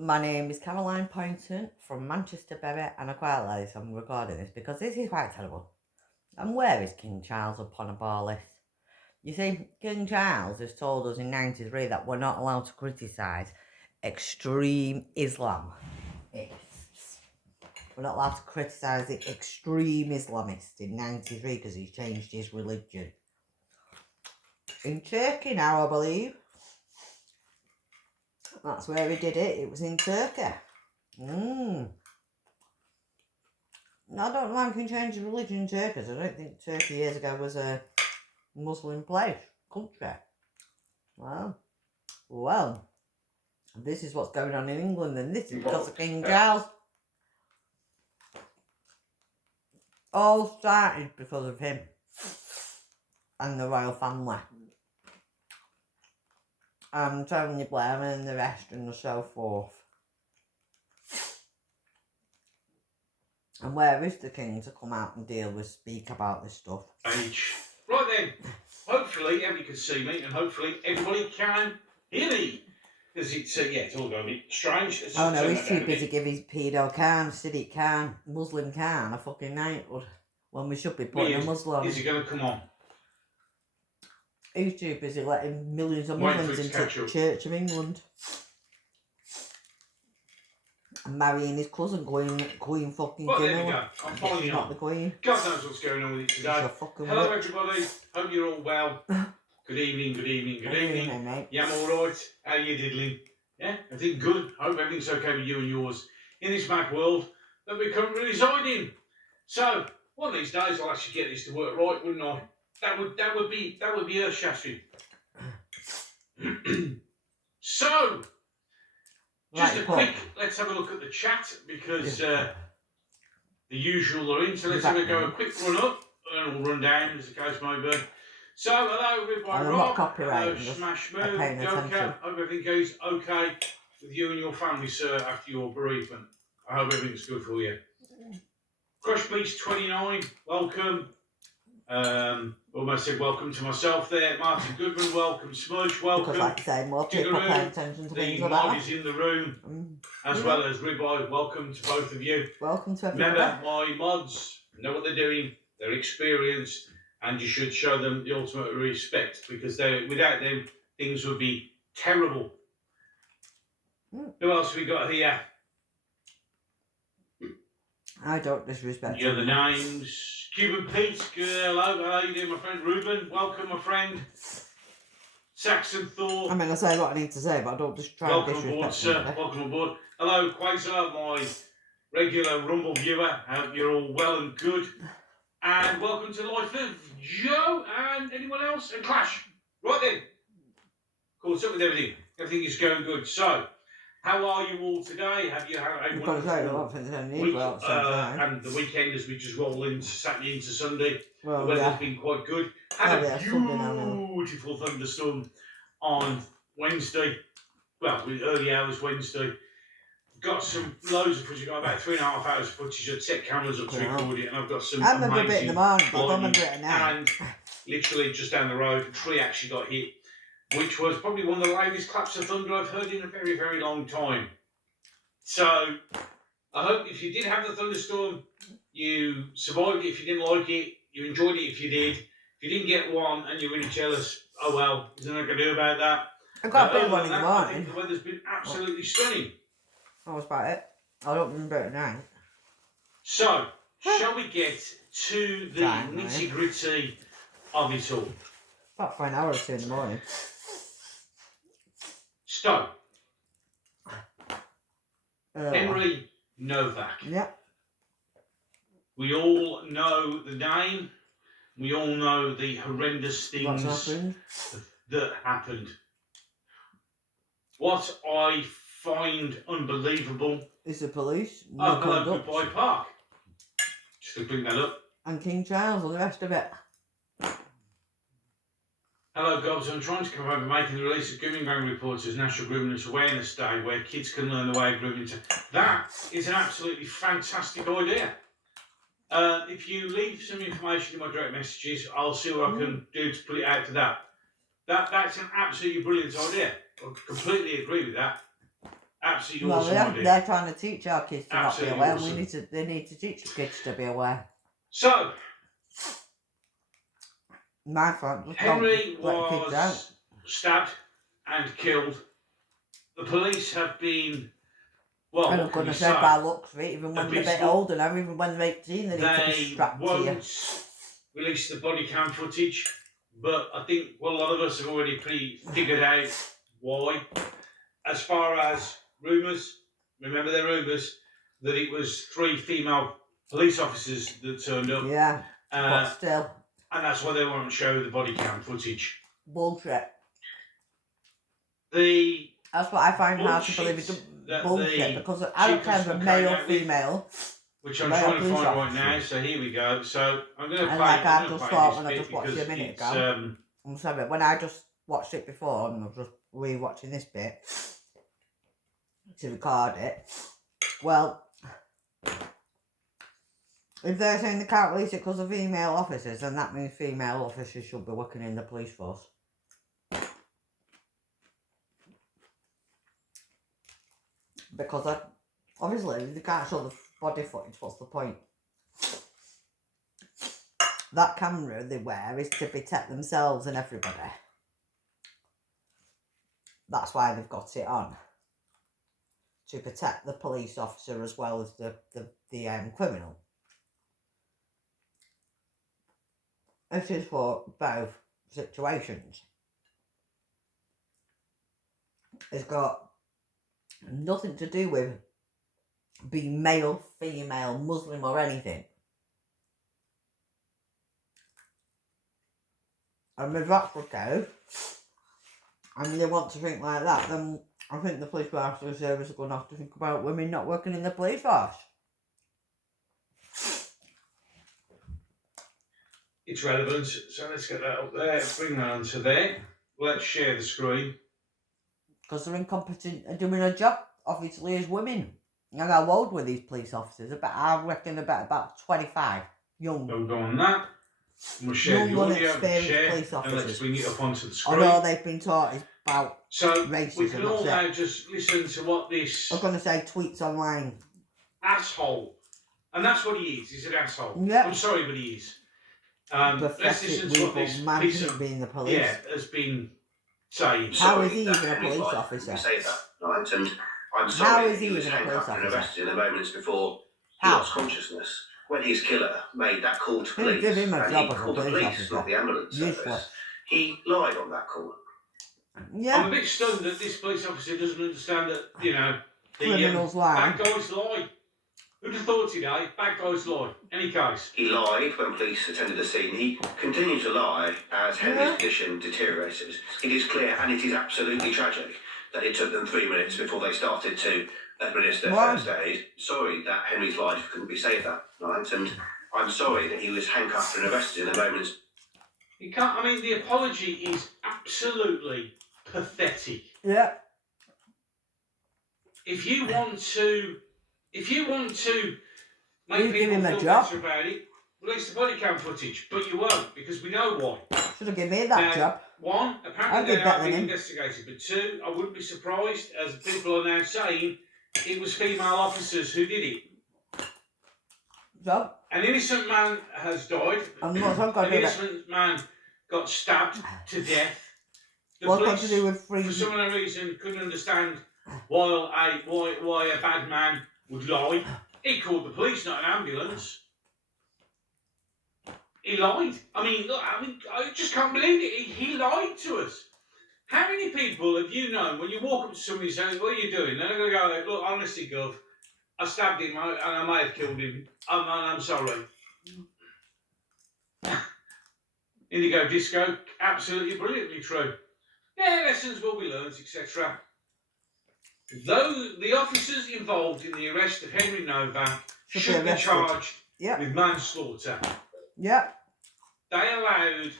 My name is Caroline Poynton from Manchester Berry, and I quite like this. I'm recording this because this is quite terrible. And where is King Charles upon a bar list? You see, King Charles has told us in '93 that we're not allowed to criticise extreme Islam. We're not allowed to criticise the extreme Islamist in '93 because he's changed his religion. In Turkey now, I believe. That's where he did it. It was in Turkey. I don't know how you can change the religion in Turkey, because I don't think Turkey years ago was a Muslim country. Well, this is what's going on in England, and this is because of King Charles. All started because of him and the royal family. Tony Blair and the rest and so forth. And where is the king to come out and speak about this stuff? Right then, hopefully everybody can see me and hopefully everybody can hear me. Because it's all going a bit strange. Oh no, he's too busy giving his pedo Khan, Siddiq Khan, Muslim Khan a fucking knighthood when we should be putting a Muslim. Is he going to come on? He's too busy letting millions of Muslims into the Church of England. And marrying his cousin, Queen fucking Well, Camilla. there we go. I'm finally not on. the Queen. God knows what's going on with it today. Hello everybody. Hope you're all well. Good evening, good evening, good evening. Mate. Yeah, I'm alright. How you diddling? Yeah, everything good? Hope everything's okay with you and yours in this mad world that we currently reside in. So, one of these days I'll actually get this to work right, wouldn't I? That would be earth-shattering. So, just a quick, let's have a look at the chat because the usual are in. So let's have a go a quick run up and we'll run down as the case may be. So, hello everybody, Rob, hello Smash Move, Joker, hope everything goes okay with you and your family, sir, after your bereavement. I hope everything's good for you. Crush Beast 29, welcome. Almost said welcome to myself there. Martin Goodman, welcome. Smudge, welcome. Because like I say, more people pay attention to things like that. The mod is in the room, as well as Ribeye. Welcome to both of you. Welcome to everybody. Remember, my mods know what they're doing. They're experienced, and you should show them the ultimate respect because without them, things would be terrible. Who else have we got here? I don't disrespect the other names. Cuban Pete, hello, how you doing, my friend? Ruben, welcome, my friend. Saxon Thor. I mean, I say what I need to say, but I don't just try welcome aboard, sir. Welcome aboard. Hello, Quasar, my regular Rumble viewer. Hope you're all well and good. And welcome to the life of Joe and anyone else. And Clash. Right then. Caught up with everything. Everything is going good. So, how are you all today? Have you had a wonderful week and the weekend as we just roll into Saturday into Sunday? Well, the weather's been quite good. Had a beautiful thunderstorm on Wednesday. Well, early hours Wednesday. Got some loads of footage. Got about 3.5 hours of footage. I'd set cameras up to record it, and I've got some I remember a bit in the morning, but I remember it at night. And literally just down the road, a tree actually got hit, which was probably one of the loudest claps of thunder I've heard in a very, very long time. So, I hope if you did have the thunderstorm, you survived it if you didn't like it, you enjoyed it if you did. If you didn't get one and you're really jealous, oh well, there's nothing I can do about that. I got a big one in the morning. I think the weather's been absolutely stunning. That was about it. I don't remember it at night. So, shall we get to the nitty-gritty of it all? About for an hour or two in the morning. So, Henry Novak. Yeah. We all know the name. We all know the horrendous things that happened. What I find unbelievable is the police. Hello, Goodbye Park. Just to bring that up. And King Charles and the rest of it. Hello, Gobs. I'm trying to come over making the release of Grooming Gang Reports as National Grooming Awareness Day, where kids can learn the way of grooming. That is an absolutely fantastic idea. If you leave some information in my direct messages, I'll see what I can do to put it out to that. That's an absolutely brilliant idea. I completely agree with that. absolutely Well, awesome idea. they're trying to teach our kids to Absolutely not be aware. awesome. They need to teach the kids to be aware. So, My friend just Henry don't let kids out. was stabbed and killed. The police have been, well, And what I'm can going you to say, say? by looks of it, even when they're a bit Abysmal. older now, even when they're 18, they need to be They strapped to you. won't release the body cam footage, but I think a lot of us have already figured out why. As far as rumours, remember the rumours that it was 3 female police officers that turned up. Yeah, but still. And that's why they won't show the body cam footage. Bullshit. That's what I find hard to believe. It's bullshit, because I don't care if a male or female. Which I'm trying to find right now, so here we go. So I'm going to play. And like I just thought when I just watched it a minute ago. I'm sorry, when I just watched it before and I'm just re-watching this bit to record it. Well, if they're saying they can't release it because of female officers, then that means female officers should be working in the police force. Because obviously, if they can't show the body footage, what's the point? That camera they wear is to protect themselves and everybody. That's why they've got it on. To protect the police officer as well as the criminal. This is for both situations. It's got nothing to do with being male, female, Muslim or anything. And if that's the case, and they want to think like that, then I think the police welfare service are going to have to think about women not working in the police force. It's relevant, so let's get that up there, bring that onto there. Let's share the screen. Because they're incompetent at doing a job, obviously, as women. And how old were these police officers? I reckon about 25. Young. Don't go on that. We'll share the audio, share, police officers. and let's bring it up onto the screen. Although they've been taught about racism. We can all now just listen to what this... I'm going to say tweets online. Asshole. And that's what he is. He's an asshole. Yep. I'm sorry, but he is. Let's listen to what this piece of... being the police. Yeah, has been saying. How is he even a police officer? Say that, right? And I'm sorry How is he was even a police handcuffed and officer? arrested in the moments before he lost consciousness. When his killer made that call to police, give him a and job he as a called the police police, officer. not the ambulance service, he lied on that call. Yeah. I'm a bit stunned that this police officer doesn't understand that, you know, the criminals lie. bad guys lie. Who'd have thought today? Bad guys lie. Any case. He lied when police attended the scene. He continued to lie as Henry's condition deteriorated. It is clear, and it is absolutely tragic, that it took them 3 minutes before they started to administer first aid. Sorry that Henry's life couldn't be saved that night, and I'm sorry that he was handcuffed and arrested in the moments. You can't, I mean, the apology is absolutely pathetic. Yeah. If you want to make people feel better about it, release the body cam footage, but you won't, because we know why. Should have given me that job. One, apparently they are being investigated, but two, I wouldn't be surprised, as people are now saying, it was female officers who did it. Job. An innocent man has died. I'm not An innocent man got stabbed to death. The What's police, got to do with free? for some reason, couldn't understand why a bad man would lie. He called the police, not an ambulance. He lied. I mean, look, I just can't believe it. He lied to us. How many people have you known when you walk up to somebody and say, "What are you doing?" And they're going to go, "Look, honestly, Gov, I stabbed him and I may have killed him. I'm sorry." Indigo Disco, absolutely brilliantly true. Yeah, lessons will be learned, etc. Though the officers involved in the arrest of Henry Nova should be charged with manslaughter. Yeah. They allowed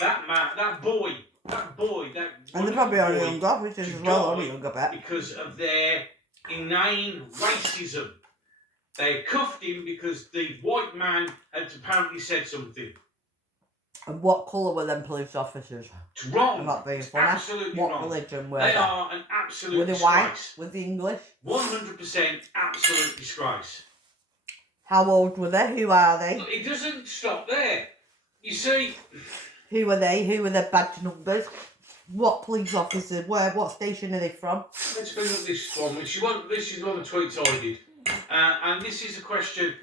that boy, and they're probably only younger officers as well, only younger bet. Because of their inane racism. They cuffed him because the white man had apparently said something. And what colour were them police officers? It's wrong. I'm not being It's funny. absolutely What wrong. religion were They they? are an absolute Were they disgrace. white? Was they English? 100% absolute disgrace. How old were they? Who are they? Look, it doesn't stop there. You see... Who are they? Who are their badge numbers? What police officers? Where? What station are they from? Let's bring up this one, this is one of the tweets I did. And this is a question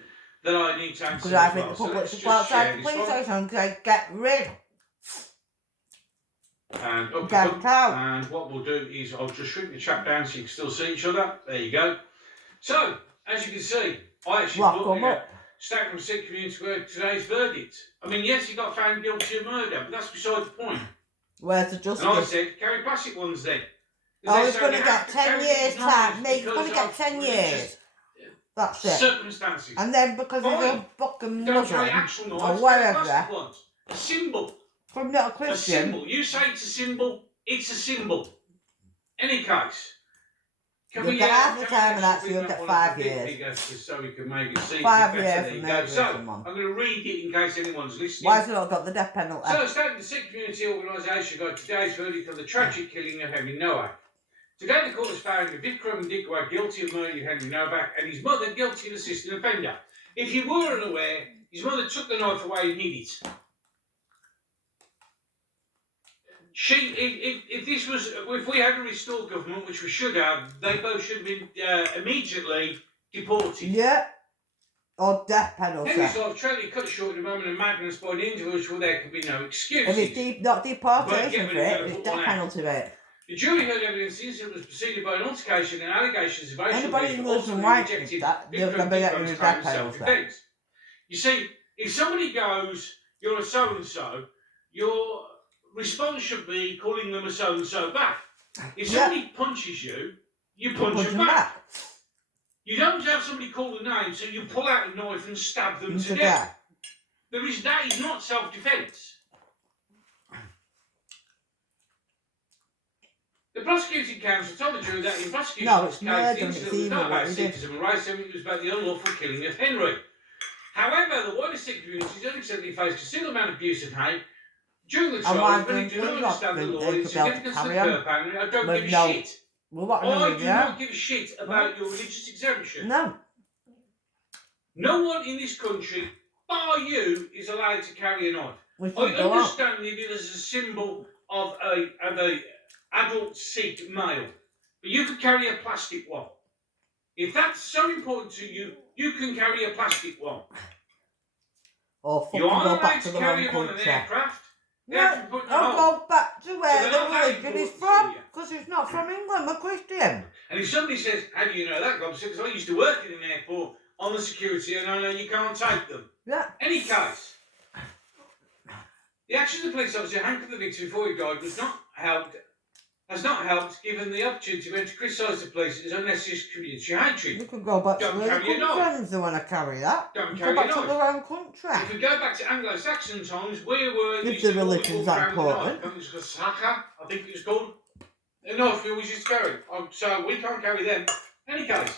that I need to answer. Because I as think well. the So public let's should just go outside share the this police one. station and say, get rid. And up Get we come. out. And what we'll do is I'll just shrink the chat down so you can still see each other. There you go. So, as you can see, I actually Lock put them up. Stackman City Community Square today's verdict. I mean, yes, he got found guilty of murder, but that's beside the point. Where's the justice? And I said, carry plastic ones then. Oh, he's going to get 10 years time. Mate, he's going to get 10 years. That's it. Circumstances. And then because he's a fucking Don't carry Muslim actual knives, or carry whatever, plastic ones. A symbol. from not a A Christian, symbol. You say it's a symbol, it's a symbol. Any case. you'll get half the time of that, so you'll get 5 years. So we can maybe see 5 it years better. for There you go. murdering So, someone. I'm going to read it in case anyone's listening. Why has it not got the death penalty? So, Statement, the Sikh Community Organisation got today's verdict on the tragic killing of Henry Nowak. Today, the court has found Vikram Digwa guilty of murdering Henry Nowak and his mother guilty of assisting offender. If you were unaware, his mother took the knife away and hid it. If we had a restored government, which we should have, they both should have been immediately deported. Yeah. Or death penalty. Henry's life tragically cut short in a moment of madness by an individual, there could be no excuses. If it's not deportation But for it, it's death penalty rate. The jury heard evidence the incident was preceded by an altercation and allegations of racial Anybody abuse, who but lives in ultimately white rejected that they're Vikram going to be getting Digwa's a claim death of penalty. self-defence. You see, if somebody goes, you're a so-and-so, your response should be calling them a so-and-so back. If somebody punches you, you punch them back. You don't have somebody call the name, so you pull out a knife and stab them to death. That is not self-defence. The prosecuting counsel told the jury that in prosecution of this case, the incident was not about Sikhism and racism, it was about the unlawful killing of Henry. However, the wider Sikh community has unacceptably faced a single amount of abuse and hate. During the trial, many do not understand the law and the significance of the Kirpan. I don't give a shit. I do not give a shit about your religious exemption. No. No one in this country, bar you, is allowed to carry a knife. I understand it as a symbol of a adult Sikh male, but you could carry a plastic one. If that's so important to you, you can carry a plastic one. Or fucking you go back to the wrong them on an country. aircraft. No, I'll go back to where the religion is from, because it's not from England, I'm a Christian. And if somebody says, how do you know that, God? Because I used to work in an airport on the security and I know you can't take them. Yeah. Any case. The action of the police officer handcuffed the victim before he died has not helped, given the opportunity when to criticise the police as unnecessary community hatred. You can go back Don't to where carry your a knife. friends who want to carry that. Don't You carry go back a to knife. their own country. If we go back to Anglo-Saxon times, we were... If the religion's that important. I think it was Saka, I think it was called. A knife we always used to carry. So we can't carry them. Any case.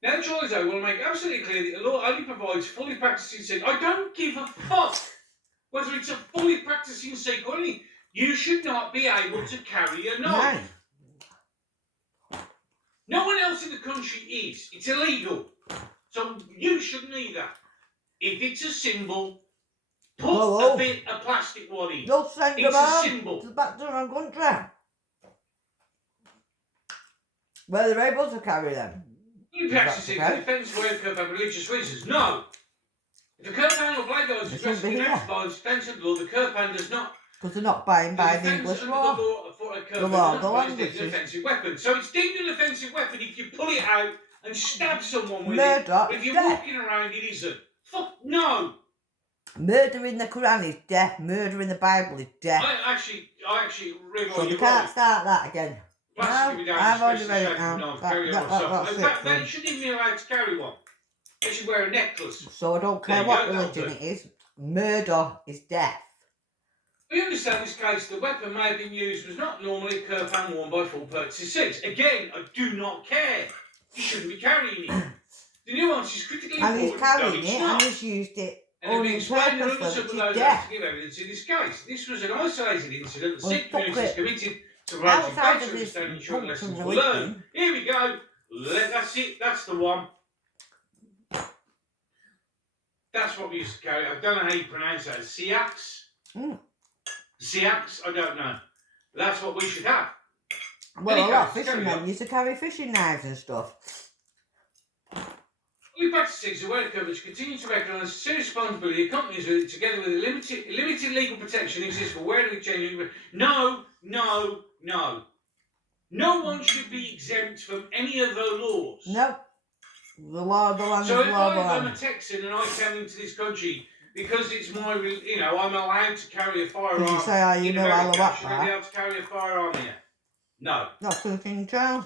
Now the trial is over, we'll make absolutely clear that the law only provides fully practising Sikh. I don't give a fuck whether it's a fully practising Sikh or anything. You should not be able to carry a knife. No one else in the country is. It's illegal. So you shouldn't either. If it's a symbol, put a plastic one in. You'll send them It's a home symbol. back to their own country. Where they're able to carry them. You practice it for defence where it have religious reasons. No. If a Kirpan or black guy is addressed in defence of the law, the Kirpan does not. Because they're not buying by the English law. The law, the language is an offensive weapon. So it's deemed an offensive weapon if you pull it out and stab someone with it. But if you're walking around, it isn't. Fuck no. Murder in the Quran is death. Murder in the Bible is death. I actually really. So you can't start that again. No, I've already read it now. They shouldn't even be allowed to carry one. They should wear a necklace. So I don't care what religion it is. Murder is death. We understand this case, the weapon may have been used was not normally a Kirpan worn by full purchase Sikhs. Again, I do not care. You shouldn't be carrying it. The nuance is critically important. And he's carrying it and he's used it And Or it you explained that purposely, others which took is loads death. to give evidence in this case. This was an isolated incident. The Well, Sikh community is fuck it. committed to providing Outside basic of this understanding cult short of lessons were learned. religion, Here we go. That's it. That's the one. That's what we used to carry. I don't know how you pronounce that. Siaks? Siaks? I don't know. That's what we should have. well, a lot of Carry fishermen on. used to carry fishing knives and stuff. We practice things aware coverage continue to recognise serious responsibility accompanies with it together with a limited legal protection exists for wearing and changing. No. No one should be exempt from any of the laws. No. The law of the land So is if the law of the I'm a land. Texan and I come into this country because it's my, I'm allowed to carry a firearm. Did you say, oh, you in know America, Allah should I be Akbar? able to carry a firearm here? No. Not for King Charles.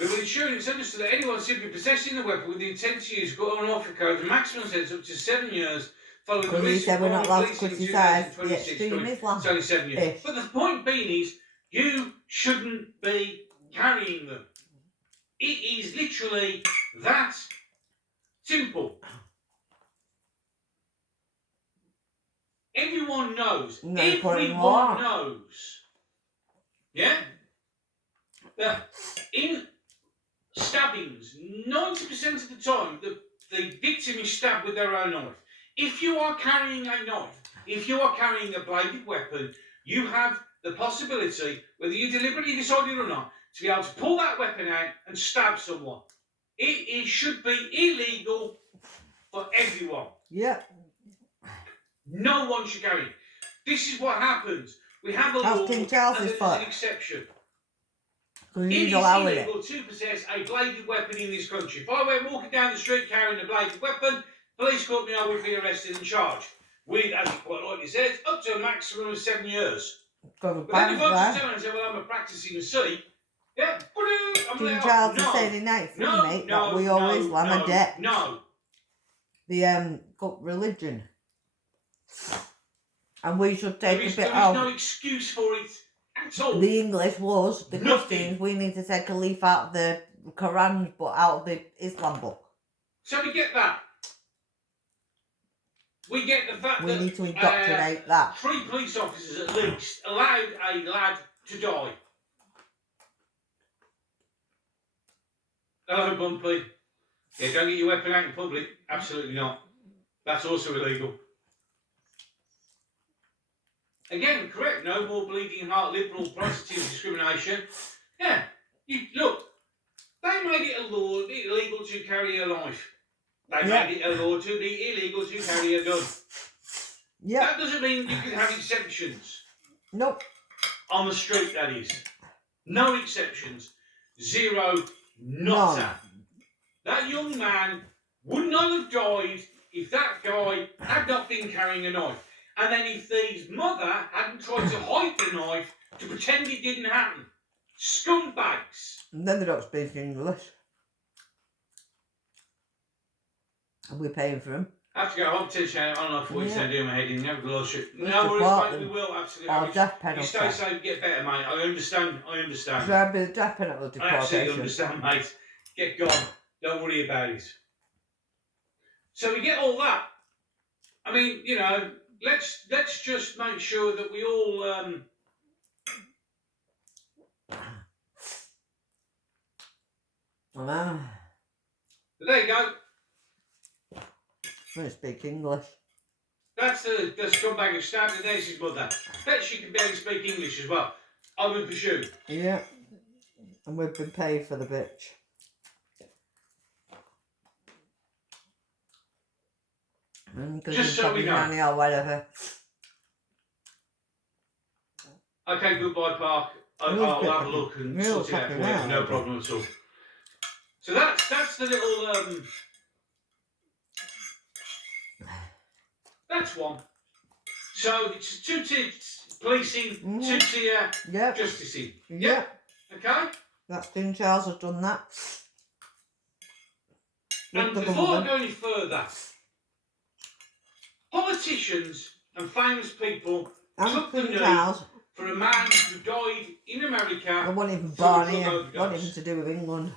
We will ensure it's understood that anyone simply possessing the weapon with the intent to use got on offer code the maximum sentence up to 7 years following the Because he recent said we're not allowed to policing in criticise the 2026. extreme Islam. It's only 7 years. Ish. But the point being is, you shouldn't be carrying them. It is literally that simple. Everyone knows. No, put it in Everyone law. knows. Yeah? That in stabbings, 90% of the time, the victim is stabbed with their own knife. If you are carrying a knife, if you are carrying a bladed weapon, you have the possibility, whether you deliberately decide it or not, to be able to pull that weapon out and stab someone. It should be illegal for everyone. Yep. No one should carry it. This is what happens. We have a That's law King and Charles's there's fault. an exception. Because It he's is allowing it. illegal to possess a bladed weapon in this country. If I went walking down the street carrying a bladed weapon, police caught me, I would be arrested and charged with, as it quite rightly says, up to a maximum of 7 years. Because But then if I just apparently, turn and say, well, I'm a practicing Sikh, yeah, I'm King let Charles off. is saying in 93, No, mate, no, that we owe no, Islam no, a debt. no. The cult religion. And we should take a bit There is of no excuse for it at all. the English was, the Nothing. Christians, we need to take a leaf out of the Quran, but out of the Islam book. So we get that. We get the fact We that need to indoctrinate that. 3 police officers at least allowed a lad to die. Hello, Bumpy. Yeah, don't get your weapon out in public. Absolutely not. That's also illegal. Again, correct. No more bleeding heart, liberal, positive discrimination. Yeah. Look, they made it a law illegal to carry a knife. They made it a law to be illegal to carry a gun. Yep. That doesn't mean you can have exceptions. Nope. On the street, that is. No exceptions. Zero. Not None. That young man would not have died if that guy had not been carrying a knife. And then if his mother hadn't tried to hide the knife to pretend it didn't happen. Scumbags. And then they don't speak English. And we're paying for them. I have to go home to I don't know if what you're doing my head in. Never gloss it. Let's No worries, depart mate. We them. will, absolutely. Or death You penalty. stay safe, get better, mate. I understand. So that'd be the death penalty I absolutely deportation. understand, mate. Get gone. Don't worry about it. So we get all that. I mean, let's just make sure that we all There there you go. don't speak English. That's the scumbag who stabbed and there's his mother. Bet she can barely speak English as well. I would presume. Yeah. And we've been paid for the bitch. Just so we know. Nanny or whatever. Okay, goodbye, Park. I'll have a look and Real sort it out for fucking you. hell. No problem at all. So that's the little that's one. So it's 2-tier policing, 2-tier Yep. justicing. Yep. Okay? That's King Charles has done that. And With the before I government. go any further, politicians and famous people And took the King knee Charles. for a man who died in I America. wasn't even From born drug here. overdose. Not even to do with England.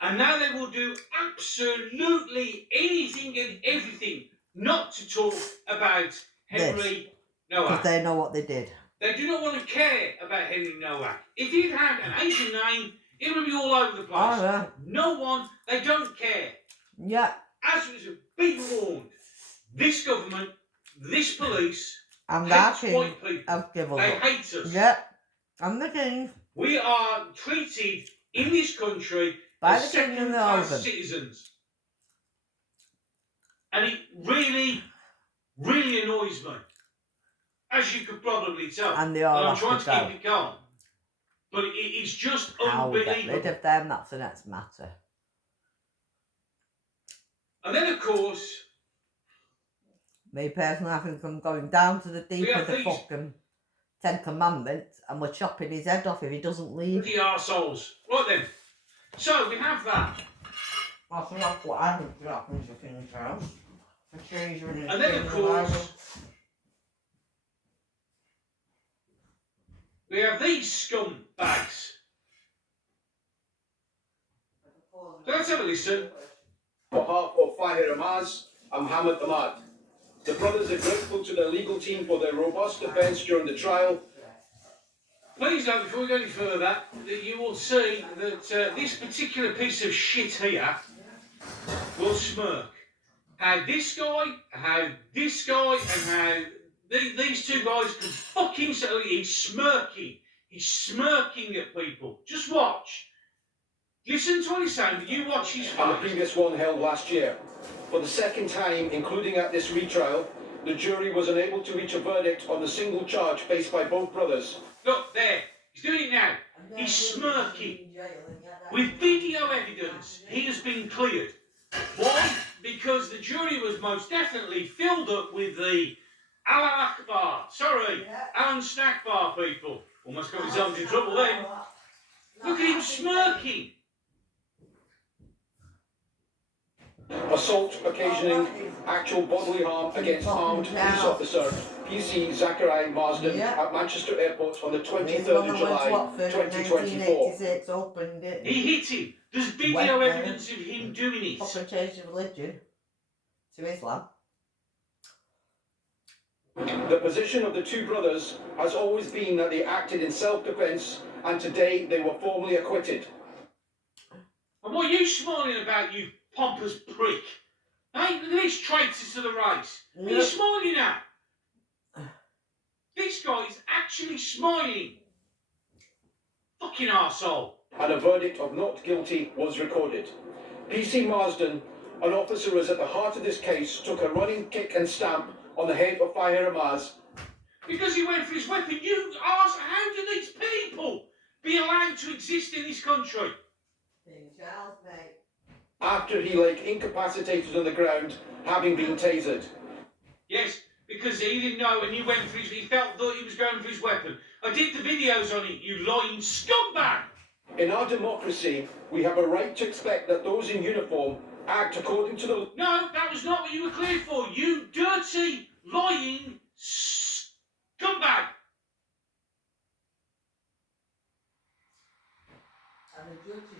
And now they will do absolutely anything and everything not to talk about Henry Because Nowak. they know what they did. They do not want to care about Henry Nowak. If he'd had an Asian name, it would be all over the place. Oh, yeah. No one, they don't care. Yeah. As was been warned, this government, this police, And our hates king white people. have given They up. hate us. Yeah. And the king. We are treated in this country By as the king and the second-class orphan. citizens. And it really, really annoys me. As you could probably tell. And they all I'm have trying to to go. keep it calm. But it is just How we get rid unbelievable. of them, that's the next matter. And then, of course, Me personally, I think I'm going down to the deep We of have the these- fucking Ten Commandments and we're chopping his head off if he doesn't leave. the arseholes. Right then. So, we have that. I think that's what I think happens to King's House. And then, of course, we have these scumbags. So let's have a listen. On behalf of Fahir Amaz and Mohammed Ahmad, the brothers are grateful to their legal team for their robust defence during the trial. Please note, before we go any further, that you will see that this particular piece of shit here will smirk. How this guy, and how these two guys can fucking settle. He's smirking. He's smirking at people. Just watch. Listen to what he's saying, but you watch his And the face. previous one held last year. For the second time, including at this retrial, the jury was unable to reach a verdict on the single charge faced by both brothers. Look, there. He's doing it now. He's smirking. With video evidence, he has been cleared. Why? Because the jury was most definitely filled up with the Alan Akbar, Alan Snackbar people. Almost got himself in trouble then. Look at him smirking. Assault occasioning actual bodily harm against armed police officer PC Zachary Marsden at Manchester Airport on the 23rd of July 2024. 1986 opened it. He hit him. There's video evidence of him doing it. Fucking changed his religion to Islam. The position of the two brothers has always been that they acted in self-defence, and today they were formally acquitted. And what are you smiling about, you pompous prick? Hey, look at these traitors to the race. What are you smiling at? This guy is actually smiling. Fucking arsehole. And a verdict of not guilty was recorded. PC Marsden, an officer who is at the heart of this case, took a running kick and stamp on the head of Fahir Amaz Because he went for his weapon. You ask, how do these people be allowed to exist in this country? King Charles, mate. after he lay incapacitated on the ground, having been tasered. Yes, because he didn't know and he went for his, he felt that he was going for his weapon. I did the videos on it, you lying scumbag! In our democracy, we have a right to expect that those in uniform act according to the... No, that was not what you were cleared for, you dirty, lying scumbag!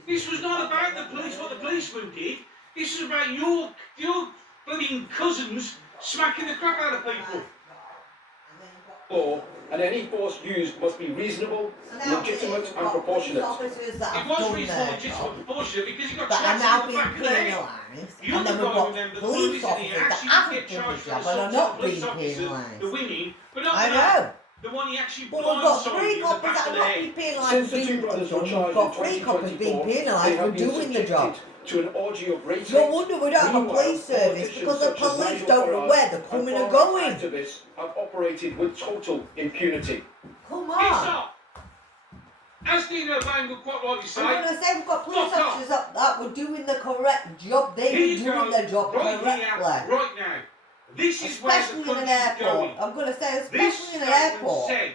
This was not about the police, what the policeman did. This was about your bloody cousins smacking the crap out of people. law, and any force used must be reasonable, legitimate and proportionate. It was reasonable, legitimate, proportionate because you got That are trapped now in the being back of the head. penalised, The and other then we've guy, got remember, the police police in officers here that actually haven't get done charged the for job and are assaulting not the police being officers, penalised. the winning, but not I the man. know. The one he actually But we've got blindsided three in the coppers back that of are the not head. being penalised Since for the two doing brothers the were job. We've charged in got three coppers being 2024, they penalised for have been doing the job. subjected to an orgy of rape. No wonder we don't have a Meanwhile, police service politicians because the such as police Nigel don't know Farage where they're and coming and far-right going. activists have operated with total impunity. Come It's on. not. As Dino Bang would quite rightly I'm say, going to say we've got police Fuck off. officers that were doing the correct job. They here were you doing go, their job right correctly. here, right now. This is where the Especially in an country's airport. going. I'm going to say, This especially in an statement airport. said,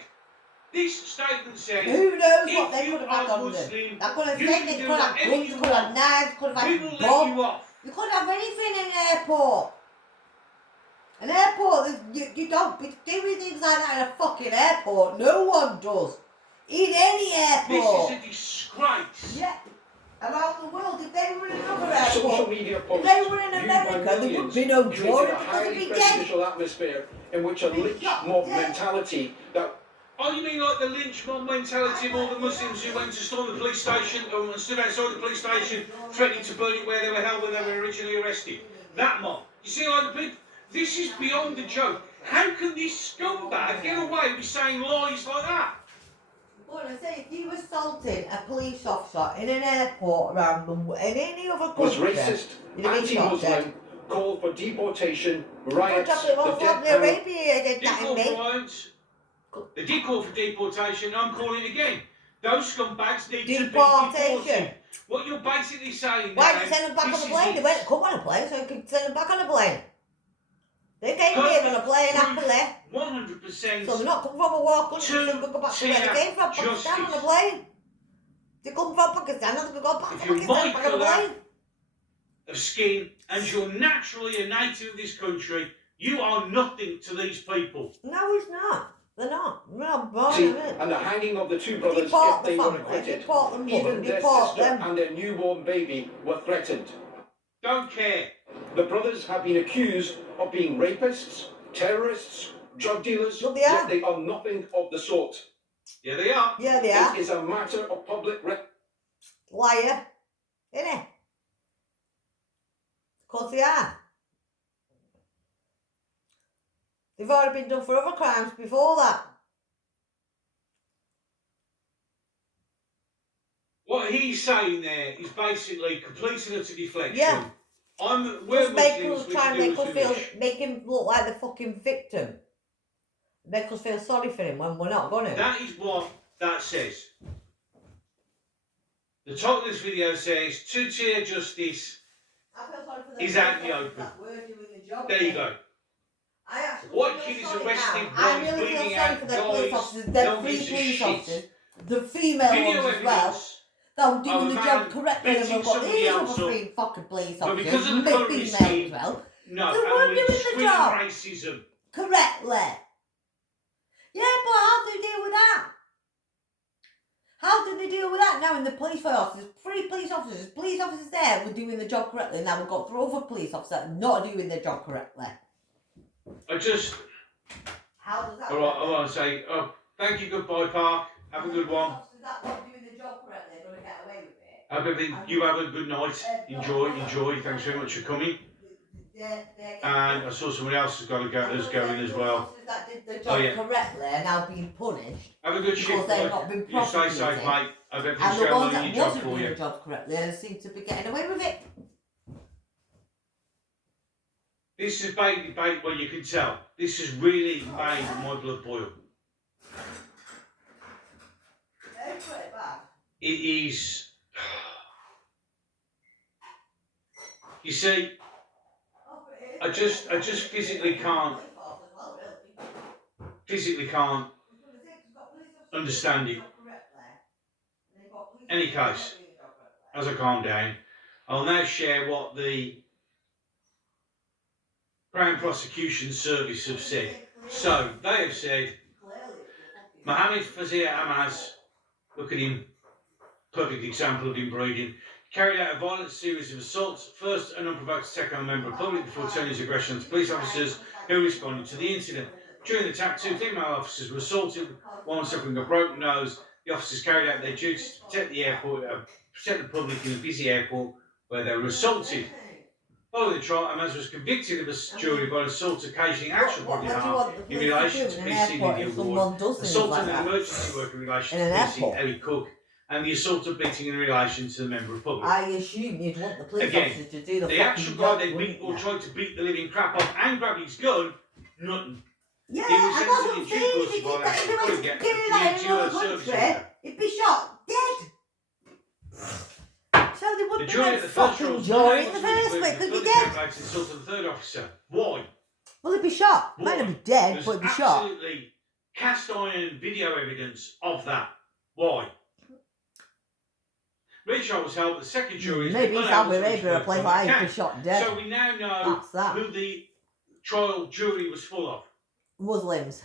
this statement said, Who knows if what they you could have had are on them? Muslim, They're going to you say can they do could have whatever guns, you could have want. knives, could have We will had let bombs. you off. You couldn't have anything in an airport. An airport, you don't be doing things like that in a fucking airport. No one does. In any This airport. is a disgrace. Yeah. around the world. If they were in another Social airport, media if posts they were in viewed by America, there would millions be no created jury a because they'd highly be dead. prejudicial atmosphere in which a lynch mob mentality that Oh, you mean like the lynch mob mentality of all the Muslims who went to storm the police station and stood outside the police station threatening to burn it where they were held when they were originally arrested? That mob. You see, like the people, this is beyond the joke. How can this scumbag get away with saying lies like that? Well, I say, if you assaulted a police officer in an airport around the in any other was country, racist, you'd have been shot dead. anti-Muslim, called for deportation, For riots, example, the well, death Saudi penalty. Arabia did Did that in call me. for violence. They did call for deportation, and I'm calling it again. Those scumbags need to be Deportation. deported. What you're basically saying Why now, did you send them back on this the is plane? it. They went to come on a plane, so you could send them back on a plane. They came here on a plane happily, 100%. so they're not coming from a war country, so they could go back to where they came from, Pakistan on a plane. They come from Pakistan, and they could go back to If you're Pakistan back on a my plane. colour of skin and you're naturally a native of this country, you are nothing to these people. No, it's not. They're not. We're not born See, in it. and the hanging of the two brothers Deport if the they were family, acquitted. deport the mother, Even their deport sister them. and their newborn baby were threatened. Don't care. The brothers have been accused of being rapists, terrorists, drug dealers, Well, they are. yet they are nothing of the sort. Yeah, they are. Yeah, they are. It is a matter of public Liar. Innit? Of course they are. They've already been done for other crimes before that. What he's saying there is basically complete and utter deflection. Yeah. We're Just make Muslims, us we try can and do make as us we feel, wish. make him look like the fucking victim. Make us feel sorry for him when we're not gonna. That is what that says. The title of this video says, two-tier justice I feel sorry for is out in the open. that we're doing the job. There you go. I actually White feel kid is sorry arrested, now. I boys really feel bleeding sorry out, for the police guys, officers. no They're one three gives a police shit. officers. The female Video ones as well. evidence That were doing of a the man job correctly, and beating we've got somebody these else other up. three fucking police But officers, because of the female colour as scheme, well, no, they and weren't we're doing the screaming job racism. correctly. Yeah, but how do they deal with that? How did they deal with that now in the police force? There's three police officers there were doing the job correctly, and now we've got three other police officers not doing the job correctly. How does that I want to say, thank you, goodbye, Park. Have a good one. Officers that not doing the job correctly are going to get away with it. Hope everything, you have a good night. Enjoy. Thanks very much for coming. And I saw somebody else has got to go as going as well. Officers that did the job correctly are now being punished Have a good shift, because they've bud. not been You stay prosecuted. safe, mate. Hope And everything's the going ones well in that your job wasn't for doing you. the job correctly seem to be getting away with it. This is bait, well, you can tell. This has really made my blood boil. It is. You see, I just physically can't understand it. Any case, as I calm down, I'll now share what the Crown Prosecution Service have said. So, they have said, Mohammed Fazir Ahmaz, look at him, perfect example of inbreeding, carried out a violent series of assaults, first an unprovoked attack on a member of the public before turning his aggression to police officers who responded to the incident. During the attack, two female officers were assaulted, one suffering a broken nose. The officers carried out their duties to protect the airport, protect the public in a busy airport where they were assaulted. Following the trial, Ahmaz was convicted of a jury by assault occasioning actual bodily harm in relation to BC Lydia Ward, assault on an emergency worker in relation to BC Ellie Cook, and the assault of beating in relation to the member of public. I assume you'd want the police Again, officers to do the the fucking actual job, guy they beat or tried to beat the living crap off and grab his gun, nothing. Yeah, He was I got sentenced what I'm in due saying. course If he to violation if he of went to get do that in another country, he'd be shot dead. So they The wouldn't jury have at the first trial fucking was jury unable in the to first conclude place. that They'd the be public dead. outright insulted the third officer. Why? Well, he'd be shot. Might not be dead, There's but he'd be shot. absolutely cast iron video evidence of that. Why? Retrial was held at the second jury. has Maybe been Saudi unable to Arabia, a respond place to like the that, he'd be case. shot dead. So we now know That's that. who the trial jury was full of. Muslims.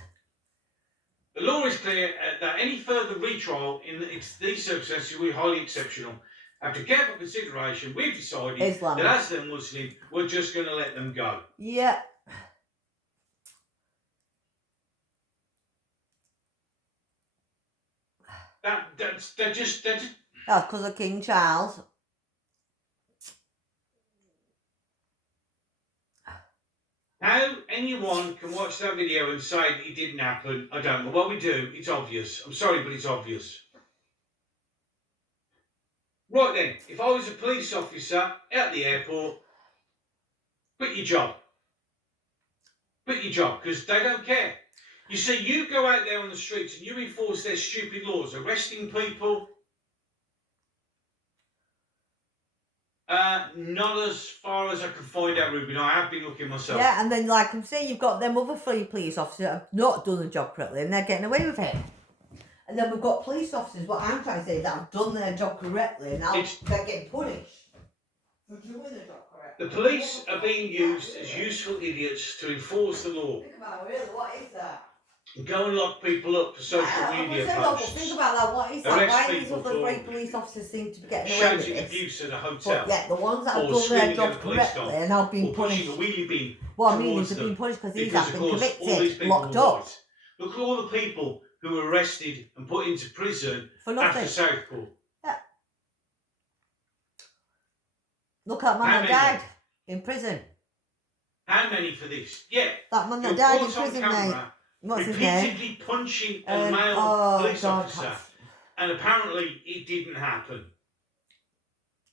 The law is clear that any further retrial in these circumstances will be highly exceptional. After careful consideration, we've decided Islam. that as they're Muslim, we're just going to let them go. Yeah. They're just. That's because of King Charles. How anyone can watch that video and say it didn't happen, I don't know. Well, we do. It's obvious. I'm sorry, but it's obvious. Right then, if I was a police officer at the airport, quit your job. Quit your job, because they don't care. You see, you go out there on the streets and you enforce their stupid laws, arresting people. Not as far as I can find out, Ruben. I have been looking myself. Yeah, and then, like I'm saying, you've got them other 3 police officers that have not done the job correctly and they're getting away with it. And then we've got police officers, what I'm trying to say, that have done their job correctly and now they're getting punished for doing the job correctly. The police are being used as useful idiots to enforce the law. Think about it, really, what is that? Go and lock people up for social media posts. Think about that, what is that? Arrest Why these people other for great police officers seem to be getting away with shouting this? abuse at a hotel. But yeah, the ones that have Or done their screaming at job a police correctly dog. are now being Or pushing punished. a wheelie bin What I mean is towards they're being them. punished because these Because, have of been course, all these convicted, people locked were up white. Look at all the people who were arrested and put into prison for after nothing. Southport. Yeah. Look at that man How that many? died in prison. How many for this? Yeah. That man You're that died in caught on prison, mate. camera What's his name? repeatedly punching a male police officer, and apparently it didn't happen.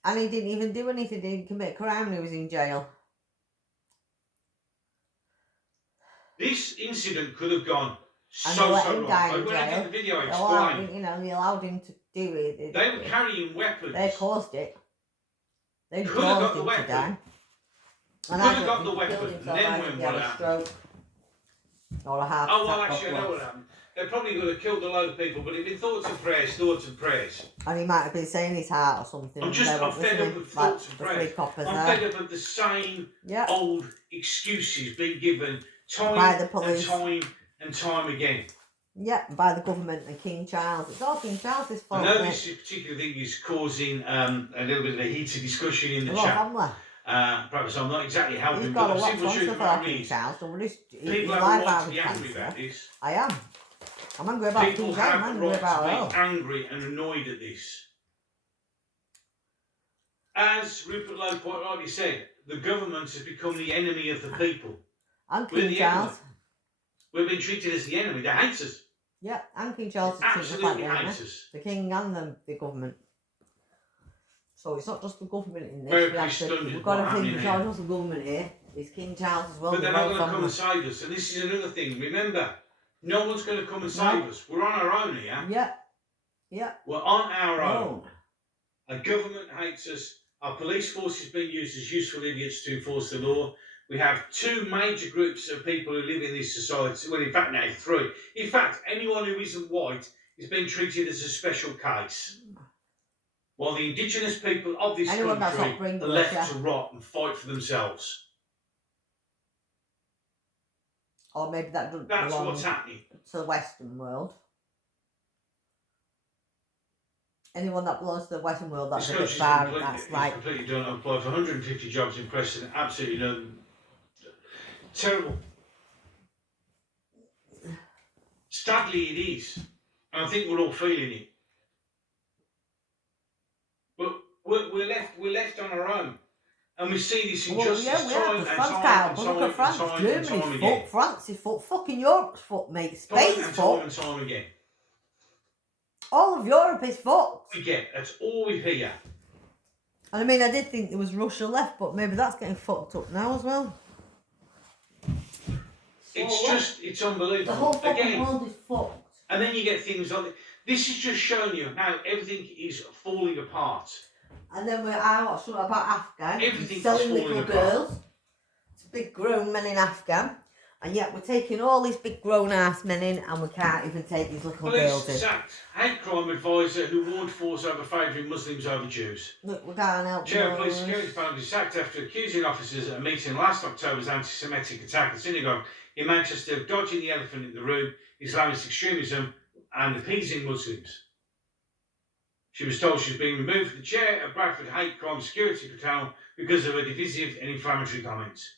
And he didn't even do anything, he didn't commit a crime when he was in jail. This incident could have gone And so they let him wrong. die in When I jail. did the video, I They allowed, explained. they allowed him to do it. They were carrying weapons. They caused it. They Could have got caused the him weapon. to die. Could And I have got don't the think he killed weapon. himself, Then I when think he had what a happened? stroke. Or a heart Oh, well, attack, actually, I know or what happened. They probably would have killed a load of people, but it'd been thoughts and prayers. And he might have been saying his heart or something. I'm fed up with thoughts and prayers. I'm fed up of the same old excuses being given By the and police. time again. Yeah, by the government and King Charles. It's all King Charles' fault. I know this particular thing is causing a little bit of a heated discussion in the chat. Family. Perhaps I'm not exactly helping, He's but got a the lot simple to truth answer about for it King is Charles. So people have a right to be angry about this. I am. I'm angry about People King Charles. I'm have a angry right about it to all. be angry and annoyed at this. As Rupert Lowe quite rightly said, the government has become the enemy of the people. And We're King the Charles. enemy. We've been treated as the enemy. They hate us. Yeah, and King Charles is treated like Absolutely the enemy. hate us. The King and the government. So it's not just the government in this. Very stunned We've at got what to think happened it's here. not just the government here. It's King Charles as well. But they're the not royal going to come family. and save us. And this is another thing. Remember, no one's going to come and save us. We're on our own here. Yeah. Yeah. We're on our own. Oh. Our government hates us. Our police force is being used as useful idiots to enforce the law. We have 2 major groups of people who live in this society. Well, in fact, now 3. In fact, anyone who isn't white is being treated as a special case. While the indigenous people of this Anyone that's country not British, are left yeah. to rot and fight for themselves. Or maybe that doesn't That's belong what's happening. to the Western world. Anyone that belongs to the Western world, that's a bit This far. country's That's like completely done. I've applied for 150 jobs in Preston. Absolutely none. Terrible. Sadly, it is. And I think we're all feeling it. But we're left on our own. And we see this injustice well, yeah, time because and France time can't. and But look time at France. and time and time Germany's again. fucked. France is fucked. Fucking Europe's fucked, mate. Time Spain's and fucked. time again. All of Europe is fucked. We get. That's all we hear. And I mean, I did think there was Russia left, but maybe that's getting fucked up now as well. It's unbelievable. The whole fucking Again, world is fucked. and then you get things like this is just showing you how everything is falling apart. And then I watched something about Afghan. Everything's selling falling little apart. girls to big grown men in Afghan. And yet we're taking all these big grown ass men in and we can't even take these little girls Police in. sacked hate crime advisor who warned force over favouring Muslims over Jews. Look, we can't help Chair of those. Police Security Department is sacked after accusing officers at a meeting last October's anti-Semitic attack at a synagogue in Manchester of dodging the elephant in the room, Islamist extremism and appeasing Muslims. She was told she's being removed from the chair of Bradford Hate Crime Security Battalion because of her divisive and inflammatory comments,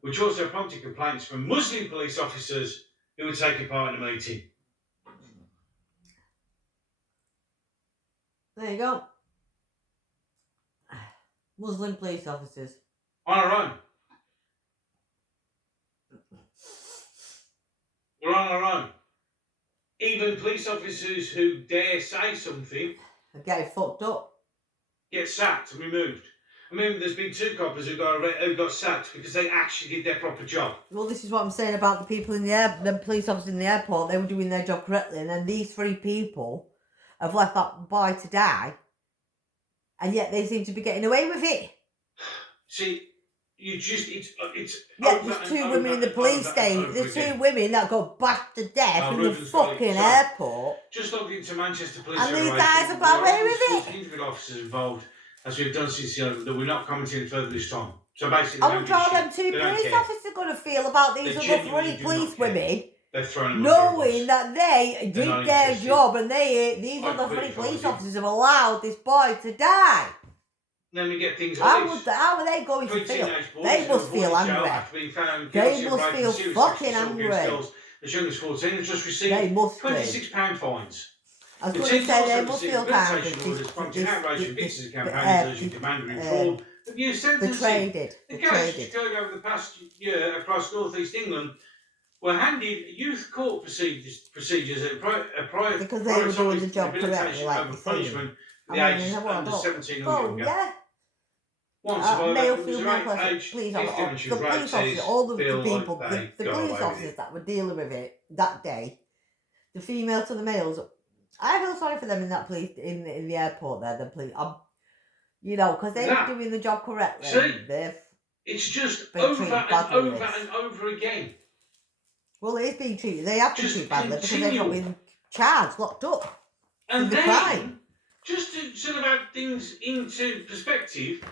which also prompted complaints from Muslim police officers who were taking part in the meeting. There you go. Muslim police officers. On our own. We're on our own. Even police officers who dare say something Are getting fucked up. get sacked and removed. I mean, there's been 2 coppers who got sacked because they actually did their proper job. Well, this is what I'm saying about the people in the police officers in the airport. They were doing their job correctly, and then these 3 people have left that boy to die, and yet they seem to be getting away with it. See, it's yeah. There's 2 women in the police station. There's 2 women that got bashed to death in the fucking airport. Just logged into Manchester Police. And these guys have got away with it. 14 officers involved, as we've done since that we're not commenting further this time. So basically, I wonder how them 2 police officers are going to feel about these other 3 police women, knowing that they did their job and these other 3 police officers have allowed this boy to die. Then we get things how are they going to feel? They must feel angry. They must feel fucking angry. As young as 14 have just received £26 fines. I was going to say they must feel kind of betrayed. The cases occurred over the past year across North East England were handed youth court procedures because they were doing the job correctly, like you said. The ages under 17 and younger. Yeah. Male, female, police officers, the police officers, all the people, the police officers that were dealing with it that day, the female to the males, I feel sorry for them in that police in the airport there. The police, because they were doing the job correctly. See, it's just over and over and over again. Well, it is being treated. They have been treated badly because they've not been charged, locked up. And then, crime. Just to sort of add things into perspective.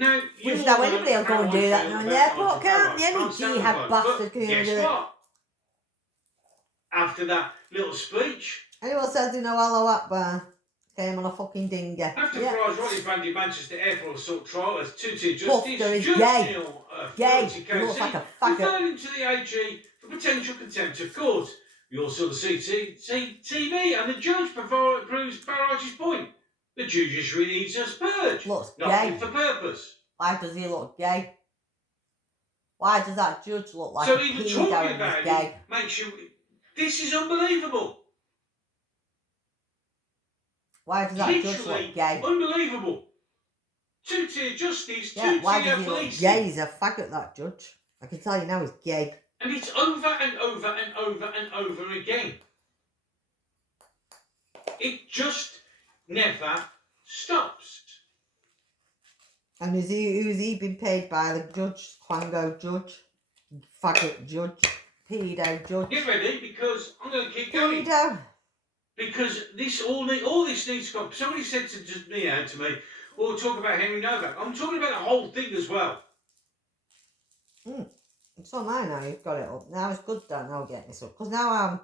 Now, anybody will go and do that now in the airport, can't the MEG have bastards going to do it? After that little speech. Anyone says Allahu Akbar came on a fucking dinghy. After Farage Rodney branded Manchester Airport assault trial as 2-tier justice, Judge Neil, he looks like a faggot. Referred him to the AG for potential contempt of court. We also saw the CCTV and the judge proves Farage's point. The judiciary needs a purge. Looks not gay. fit for purpose. Why does he look gay? Why does that judge look like so a even pedo talking and about he's gay? Makes you... This is unbelievable. Why does that judge look gay? Unbelievable. 2-tier justice, 2-tier why does he police. Look gay? He's a faggot, that judge. I can tell you now he's gay. And it's over and over and over and over again. It just never stops. And who's he been paid by? The judge, Quango judge, faggot judge, pedo judge. Get ready, because I'm going to keep going. Pedo. Because all this needs to come. Somebody said to me, we'll talk about Henry Novak. I'm talking about the whole thing as well. It's on mine now, you've got it up. Now it's good that now getting this up. Because now I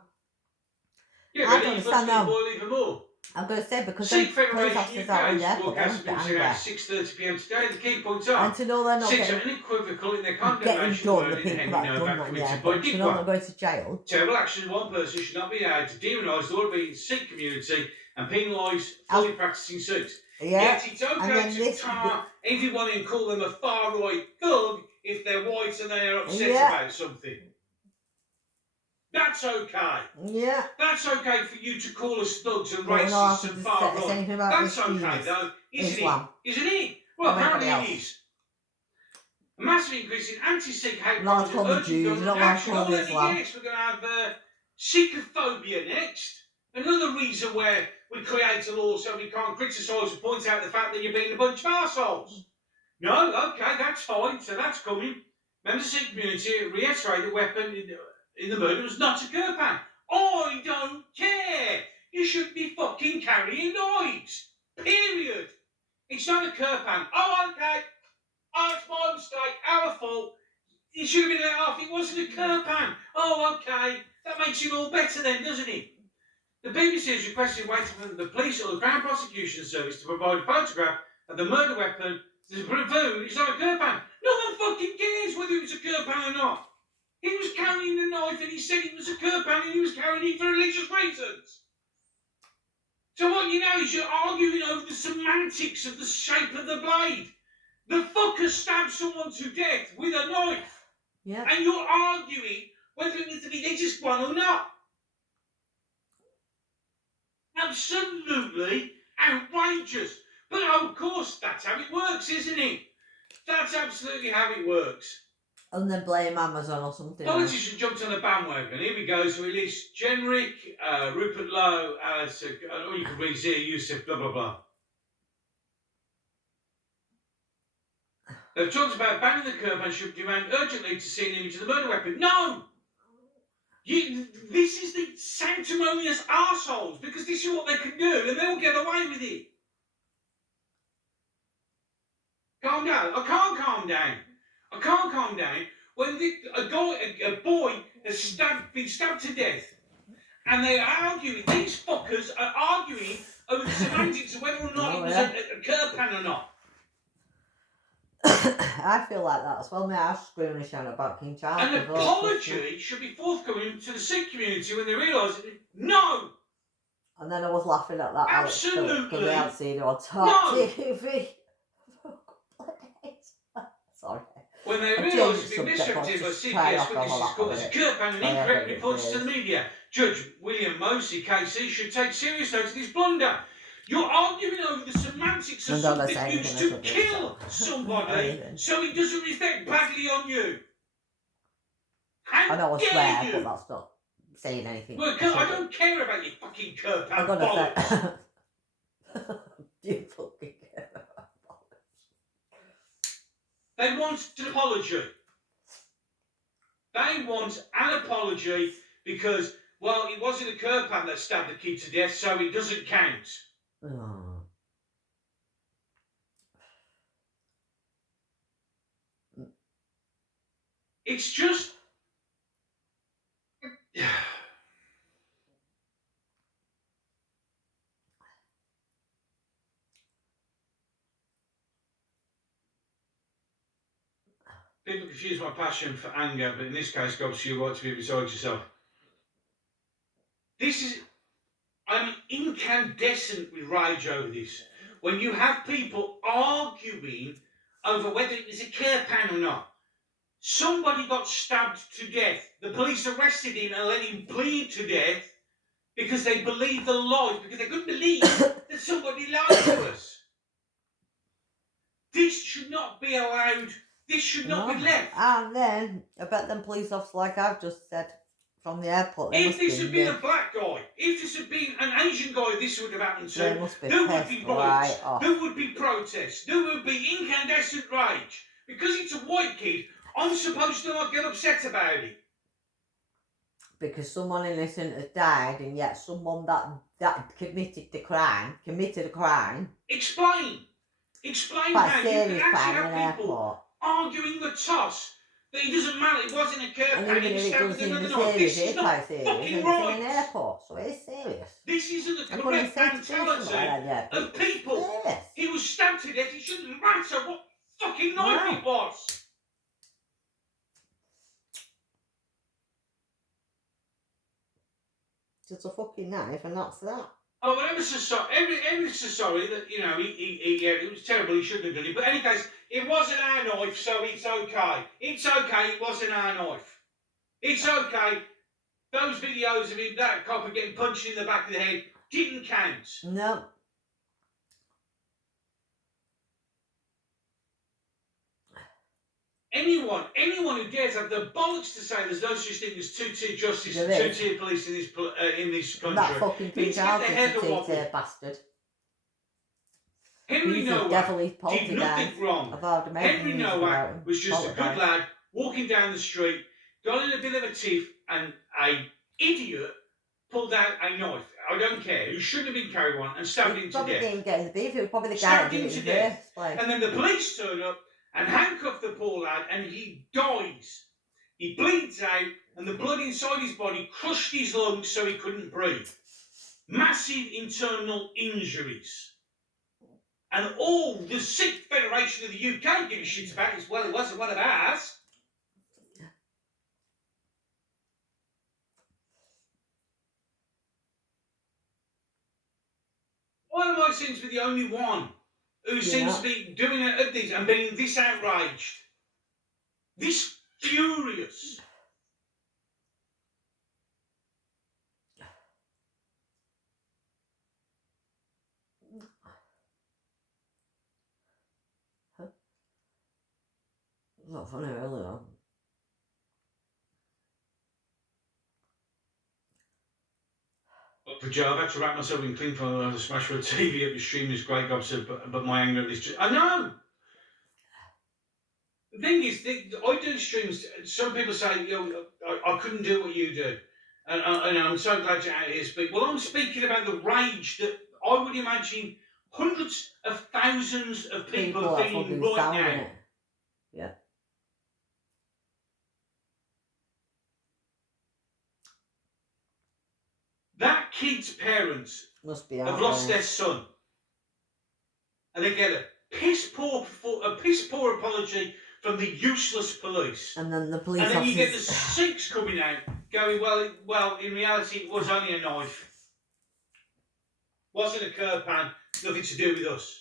don't understand now. Even more. I'm going to say because Sikh police officers out in there, but they're angry. 6:30 p.m. today. The key points are. And to know they're not getting unequivocal in their condemnation done, the people that have done that, yeah, but to know they're going to jail. Terrible action of one person should not be allowed to demonise the all-being Sikh community and penalise fully practising Sikhs. Yeah. Yet it's okay to tar everyone and call them a far-right thug if they're white and they are upset about something. That's okay. Yeah. That's okay for you to call us thugs and racists and far right. That's okay, though, isn't it? Well, apparently it is. A massive increase in anti-Sikh hate crimes and urgent government action. Yes, we're going to have Sikhophobia next. Another reason where we create a law so we can't criticise and point out the fact that you're being a bunch of arseholes. No, okay, that's fine. So that's coming. Members of the Sikh community reiterate the weapon in the murder was not a Kirpan. I don't care. You shouldn't be fucking carrying knives. Period. It's not a Kirpan. Oh, okay. Oh, it's my mistake. Our fault. You should have been let off. It wasn't a Kirpan. Oh, okay. That makes it all better then, doesn't it? The BBC has requested waiting for the police or the Crown Prosecution Service to provide a photograph of the murder weapon to prove it's not a Kirpan. No one fucking cares whether it was a Kirpan or not. He was carrying the knife and he said it was a Kirpan and he was carrying it for religious reasons. So what you know is you're arguing over the semantics of the shape of the blade. The fucker stabbed someone to death with a knife. Yeah. And you're arguing whether it was a religious one or not. Absolutely outrageous. But of course, that's how it works, isn't it? That's absolutely how it works. And then blame Amazon or something. Politician jumped on the bandwagon. Here we go. So we list Jenrick, Rupert Lowe, Alice, or you can read Zia Youssef, blah, blah, blah. They've talked about banning the curb and should demand urgently to see an image of the murder weapon. No! This is the sanctimonious arseholes, because this is what they can do, and they'll get away with it. Calm down. I can't calm down. I can't calm down when a boy has been stabbed to death, and they're arguing. These fuckers are arguing over the semantics of whether or not it was a curb pan or not. I feel like that as well. My house screaming and shouting about King Charles. An apology should be forthcoming to the Sikh community when they realise it. No! And then I was laughing at that. Absolutely. Because I hadn't seen it on top TV. Sorry. When they realise it's been misrepresented by CPS witnesses called as a Kirpan and incorrect reports to the media, Judge William Mosey, KC, should take serious note of this blunder. You're arguing over the semantics of something used to kill somebody so he doesn't reflect badly on you. I know I swear, but that's not saying anything. Well, I don't care about your fucking Kirpan bollocks. You fucking care about bollocks. They want an apology. They want an apology because, well, it wasn't a Kirpan that stabbed the kid to death, so it doesn't count. Oh. It's just... People confuse my passion for anger, but in this case, God, you want to be beside yourself. This is... I'm incandescent with rage over this. When you have people arguing over whether it was a Kirpan or not. Somebody got stabbed to death. The police arrested him and let him bleed to death because they believed the lies, because they couldn't believe that somebody lied to us. This should not be allowed. This should not be left. And then, I bet them police officers, like I've just said, from the airport. If this had been a black guy, if this had been an Asian guy, this would have happened to. There would be riots, there would be protests, there would be incandescent rage. Because it's a white kid, I'm supposed to not get upset about it. Because someone innocent has died, and yet someone that committed a crime. Explain how you can actually have people arguing the toss. That it doesn't matter, it wasn't a Kirpan, and even if it doesn't seem serious, this is it's not quite serious. fucking It's right. in an airport, so it is serious. This isn't the correct mentality of people. Yes. He was stabbed to death, it shouldn't matter what fucking knife it was. Just a fucking knife, and that's that. Oh, but ever so sorry that, you know, it was terrible, he shouldn't have done it. But in any case, it wasn't our knife, so it's okay. It's okay, it wasn't our knife. It's okay. Those videos of him, that copper getting punched in the back of the head, didn't count. No. Anyone who dares have the bollocks to say there's no such thing as two-tier justice and two-tier police in this country. That fucking King Charles is a two-tier bastard. Henry Nowak did nothing wrong. Henry Nowak was just a good lad walking down the street, got in a bit of a tiff, and an idiot pulled out a knife. I don't care. Who shouldn't have been carrying one and stabbed him to death. Probably didn't get the beef. It was probably the guy who did it in the first place. And then the police turn up and handcuff the poor lad, and he dies. He bleeds out, and the blood inside his body crushed his lungs so he couldn't breathe. massive internal injuries. And all the Sikh Federation of the UK give a shit about it. Well, it wasn't one of ours. Why am I seem to be the only one who seems to be doing this and being this outraged? This furious? Not funny, really, though. For Joe, I've had to wrap myself in clean for the smash for the TV. The stream is great, obviously, but my anger at this. I know. The thing is, I do streams. Some people say, I couldn't do what you do, and I'm so glad you're out here speaking. Well, I'm speaking about the rage that I would imagine hundreds of thousands of people are feeling right now. Yeah. That kid's parents Must be have lost their son, and they get a piss poor apology from the useless police. And then the police and then officers... you get the Sikhs coming out going, well, in reality, it was only a knife. Wasn't a curb pan, nothing to do with us.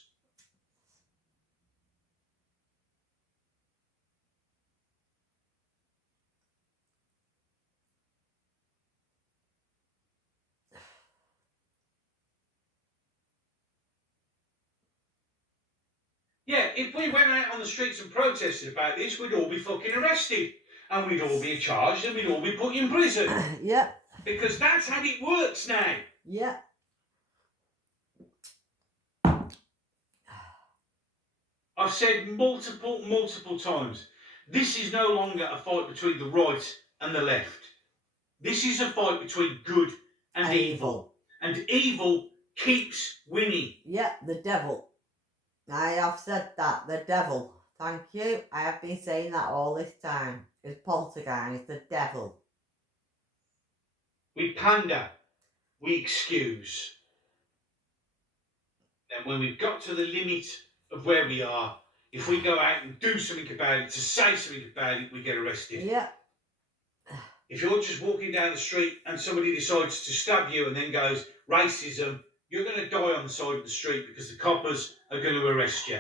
Yeah, if we went out on the streets and protested about this, we'd all be fucking arrested. And we'd all be charged and we'd all be put in prison. Yeah. Because that's how it works now. Yeah. I've said multiple times, this is no longer a fight between the right and the left. This is a fight between good and evil. And evil keeps winning. Yeah, the devil. I have said that, the devil. Thank you. I have been saying that all this time. It's poltergeist, the devil. We pander, we excuse. And when we've got to the limit of where we are, if we go out and do something about it, to say something about it, we get arrested. Yeah. If you're just walking down the street and somebody decides to stab you and then goes, racism, you're going to die on the side of the street because the coppers are going to arrest you.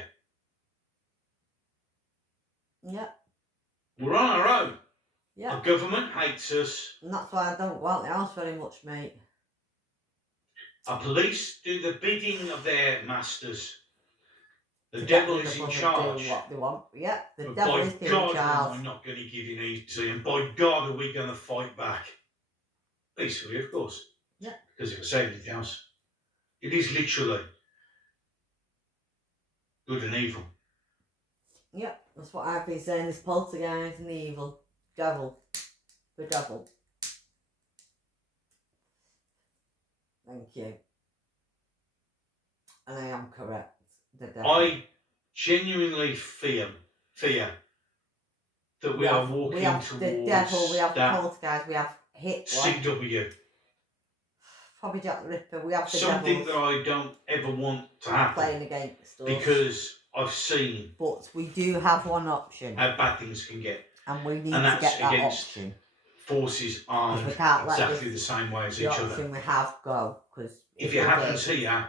Yeah. We're on our own. Yeah. Our government hates us. And that's why I don't go out the house very much, mate. Our police do the bidding of their masters. The devil is in charge. Do what they want. Yeah, the But devil by is in God, charge. am I not going to give in easy, and by God, are we going to fight back? Peacefully, of course. Yeah. Because if I say anything else, it is literally good and evil. Yeah, that's what I've been saying. This poltergeist and the evil. Devil. The devil. Thank you. And I am correct. The devil. I genuinely fear that we are walking we have towards the devil, we have that poltergeist, we have Hitler. CW. Probably Jack the Ripper. We have the Something devils that I don't ever want to happen. playing against us. Because I've seen But we do have one option. how bad things can get. And we need And to that's get that against option. Forces armed We can't let exactly this, the same way as the each option other. we have go. Because If it happens here,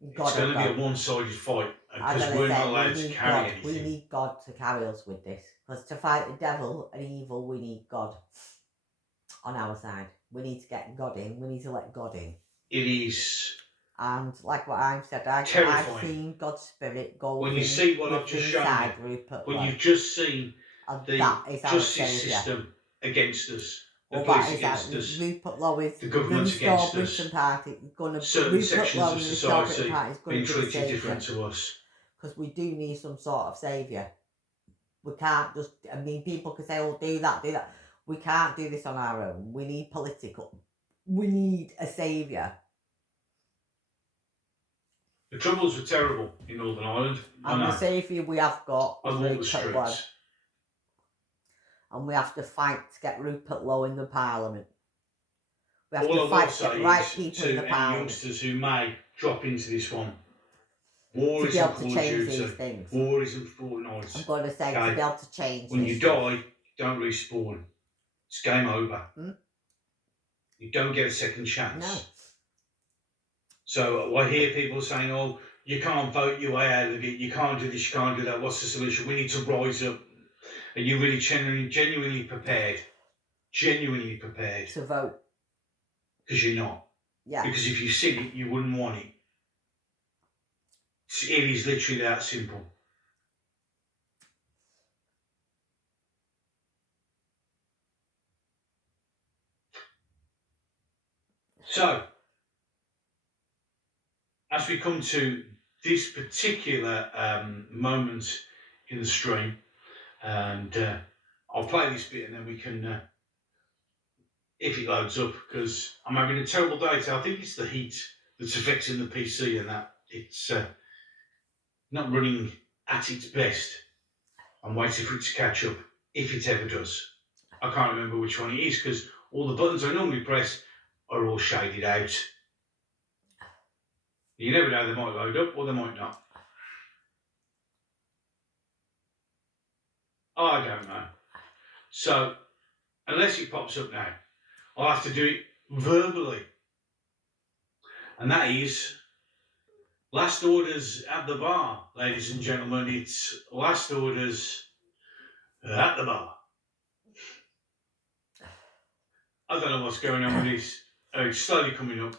it's going to be a one-sided fight because we're not allowed to carry anything. We need God to carry us with this. Because to fight the devil and evil, we need God on our side. We need to get God in. We need to let God in. It is. And like what I've said, I've seen God's Spirit go when you see what I've just shown you, when you've just seen the justice system against us, the police against us, Rupert Lowe is the government against us, Party going to certain sections of society being treated different to us. Because we do need some sort of saviour. We can't just, I mean, people can say, oh, do that. We can't do this on our own. We need we need a saviour. The Troubles were terrible in Northern Ireland. And the saviour we have got is Rupert Lowe. And we have to fight to get Rupert Lowe in the Parliament. We have All to I will fight to say get the right is people to in the any power youngsters who may drop into this one, war to be isn't able to Call of change these Duty, things. war isn't I'm Fortnite. going to say to Okay. be able to change When this you stuff. die, don't respawn. It's game over. Mm. You don't get a second chance. No. So I hear people saying, oh, you can't vote your way out of it, you can't do this, you can't do that, what's the solution? We need to rise up. Are you really genuinely prepared? Genuinely prepared? To vote. Because you're not. Yeah. Because if you see it, you wouldn't want it. It is literally that simple. So, as we come to this particular moment in the stream, and I'll play this bit and then we can, if it loads up, because I'm having a terrible day today. I think it's the heat that's affecting the PC and that. It's not running at its best. I'm waiting for it to catch up, if it ever does. I can't remember which one it is, because all the buttons I normally press are all shaded out. You never know, they might load up or they might not. I don't know. So, unless it pops up now, I'll have to do it verbally. And that is last orders at the bar, ladies and gentlemen. It's last orders at the bar. I don't know what's going on with this. It's slowly coming up.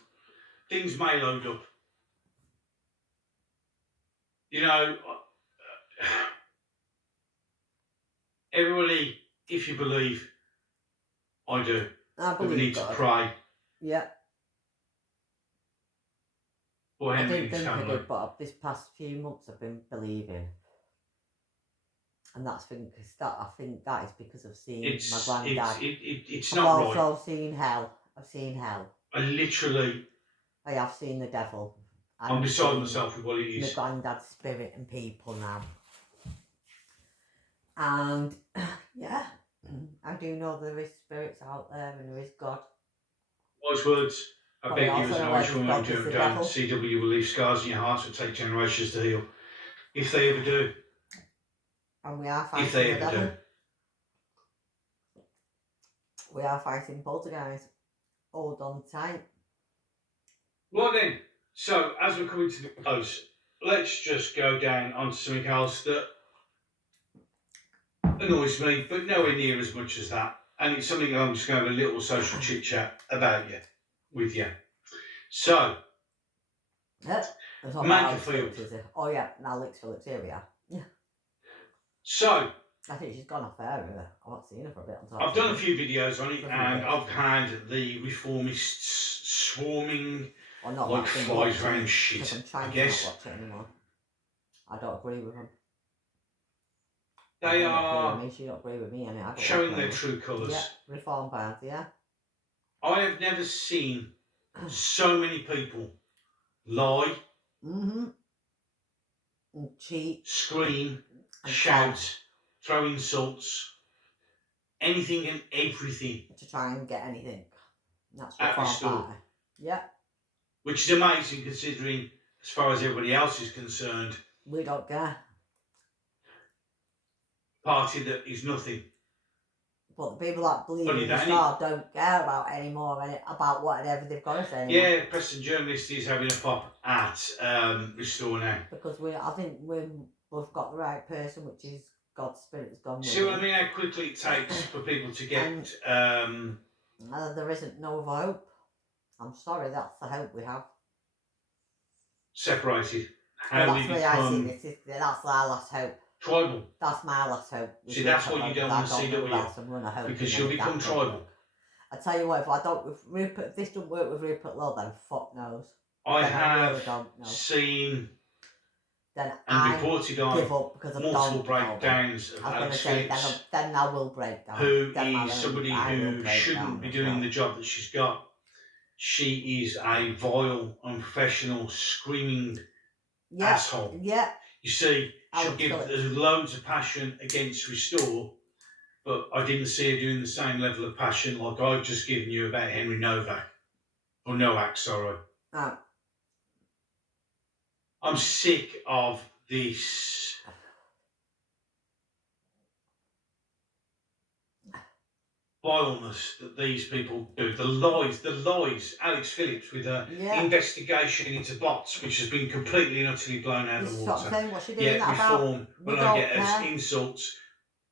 Things may load up. You know, everybody, if you believe, I do. I That we believe need God. to pray Yeah. for I Henry didn't and his think I family. did, but this past few months I've been believing. And that's because I think that is because I've seen my granddad. It's I've not right. also seen hell. I've seen hell. I have seen the devil. I'm beside myself with what it My is. granddad's spirit and people now. And yeah, I do know there is spirits out there and there is God. Wise words. I But beg I you as also an know Irish there's woman God to is the have done. devil. CW will leave scars in your hearts and take generations to heal. If they ever do. And we are If fighting they the ever devil. do. We are fighting poltergeist. Hold on tight. Well then, so as we're coming to the close, let's just go down onto something else that annoys me, but nowhere near as much as that. And it's something I'm just going to have a little social chit chat about with you. So, Yep. Mansfield. Oh yeah, Alex Phillips, here we are. Yeah. So, I think she's gone off there. I've not seen her for a bit. I've done a few videos on it, and I've had the reformists swarming like flies around shit, I'm trying I guess. to not watch it anymore. I don't agree with them. They are She don't agree with me, and I don't showing their true colours. Yeah, Reform Party, yeah. I have never seen so many people lie, and cheat, scream, and shout, throw insults, anything and everything to try and get anything. That's at the Reform store. Party. Yeah. Which is amazing considering, as far as everybody else is concerned, we don't care. Party that is nothing. But the people that believe in the star don't care about whatever they've got to say anymore. Yeah, Preston Journalist is having a pop at Restore now. Because I think we've got the right person, which is God's Spirit's gone with. See what I mean? How quickly it takes for people to get... there isn't no hope. I'm sorry, that's the hope we have. Separated. That's the way I see this. That's our last hope. Tribal. That's my last hope. See, that's what you don't want to CW. Because you'll become tribal. I tell you what, if this doesn't work with Rupert Lowe, then fuck knows. I have seen and reported on multiple breakdowns of Alex Phillips. Then I will break down. Who is somebody who shouldn't be doing the job that she's got. She is a vile, unprofessional, screaming asshole. Yeah. You see, she'll give loads of passion against Restore, but I didn't see her doing the same level of passion like I've just given you about Henry Novak. Or Noack, sorry. Oh. I'm sick of this vileness that these people do. The lies. Alex Phillips with her investigation into bots, which has been completely and utterly blown out of the water. What's she doing that reform, about? when I get as insults,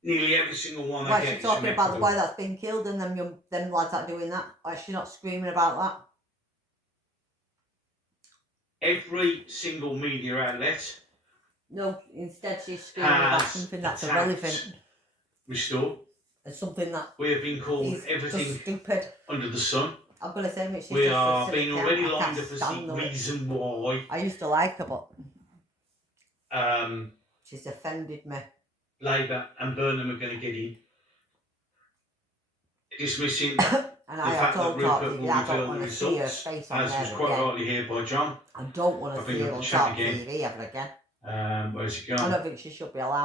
nearly every single one I get. Why is she talking about the boy that's been killed and them lads that are doing that? Why is she not screaming about that? Every single media outlet. No, instead she's screaming about something that's irrelevant. Restore. And something that we have been called everything stupid under the sun. I'm gonna say she's we just are being already lined up as the reason why. I used to like her, but she's offended me. Labour and Burnham are going to get in. Dismissing and I have told Talk TV I don't want to see her face on as there was quite rightly here by John. I don't want to see her on Talk TV ever again. Where's it gone? I don't think she should be allowed.